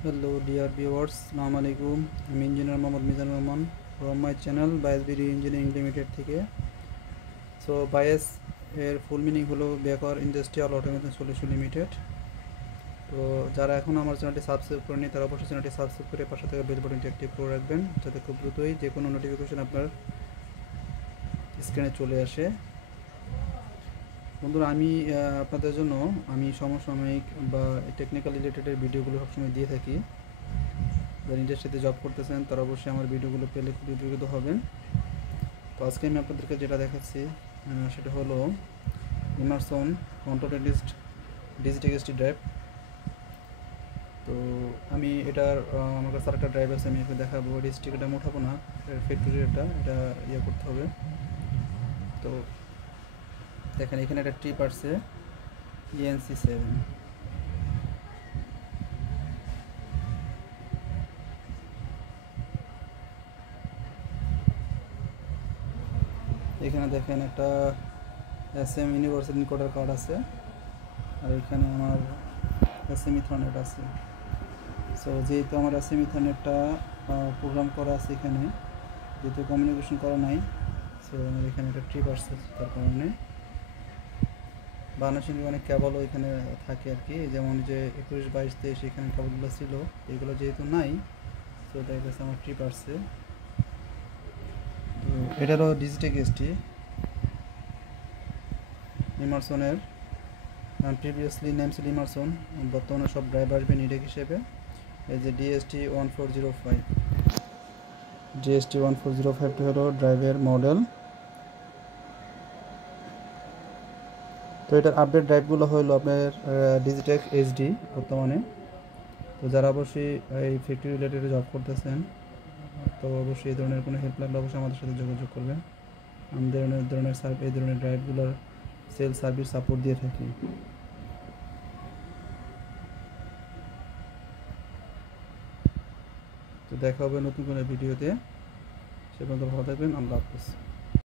Hello dear viewers, Assalamu alaikum. I'm Engineer Mohammad Mizanur Rahman from my channel Bias BD Engineering Limited থেকে। So bias এর full meaning হলো বেকার industrial automation solution limited. তো যারা এখন আমার চ্যানেলটি সাবস্ক্রাইব করেনি তারা অবশ্যই চ্যানেলটি সাবস্ক্রাইব করে পাশে থাকা বেল বাটনটি অ্যাক্টিভ করে রাখবেন, যাতে খুব দ্রুতই যে কোনো নোটিফিকেশন আপনার স্ক্রিনে চলে আসে। বন্ধুরা, আমি আপনাদের জন্য সমসাময়িক বা টেকনিক্যাল রিলেটেডের ভিডিওগুলো সবসময় দিয়ে থাকি। যারা ইন্ডাস্ট্রিতে জব করতেছেন তারা অবশ্যই আমার ভিডিওগুলো পেলে খুবই উপকৃত হবেন। তো আজকে আমি আপনাদেরকে যেটা দেখাচ্ছি সেটা হলো ইমারসন কন্ট্রোলেডিস্ট ডিজিটেক্সটি ড্রাইভ। তো আমি এটার আমার কাছে আরেকটা ড্রাইভ আছে, আমি একে দেখাবো। ডিজিটেক এটা উঠাবো না, ফ্যাক্টরি এটা ইয়ে করতে হবে। তো দেখেন এখানে একটা ট্রিপ আসছে ENC7। এখানে দেখেন একটা SM ইউনিভার্সাল কোডার কার্ড আছে, আর এখানে আমার SM ইথারনেট আছে। সো যেহেতু আমার SM ইথারনেটটা প্রোগ্রাম করা আছে, এখানে যেহেতু কমিউনিকেশন করা নাই, সো আমার এখানে একটা ট্রিপ আসছে, তার কারণে বানাসিংহে অনেক ক্যাবলও এখানে থাকে আর কি। যেমন যে 21, 22, 23 এখানে ক্যাবলগুলো ছিল, এগুলো যেহেতু নাই, সো তাই কাছে আমার ট্রিপ আসছে। তো এটারও ডিজিটেক ST ইমারসনের, প্রিভিয়াসলি নেম ছিল ইমারসন, বর্তমানে সব ড্রাইভ আসবে নিডেক হিসেবে। এই যে DST1405, DST1405 হলো ড্রাইভের মডেল। তো এটার আপডেট ড্রাইভগুলো হলো আপনার ডিজিটেক HD বর্তমানে। তো যারা অবশ্যই এই ফ্যাক্টরি রিলেটেড জব করতেছেন, তো অবশ্যই এই ধরনের কোনো হেল্প লাগলে অবশ্যই আমাদের সাথে যোগাযোগ করবেন। আমাদের এই ধরনের ড্রাইভগুলোর সেল সার্ভিস সাপোর্ট দিয়ে থাকি। তো দেখা হবে নতুন কোনো ভিডিওতে। সে পর্যন্ত ভালো থাকবেন। আল্লাহ হাফেজ।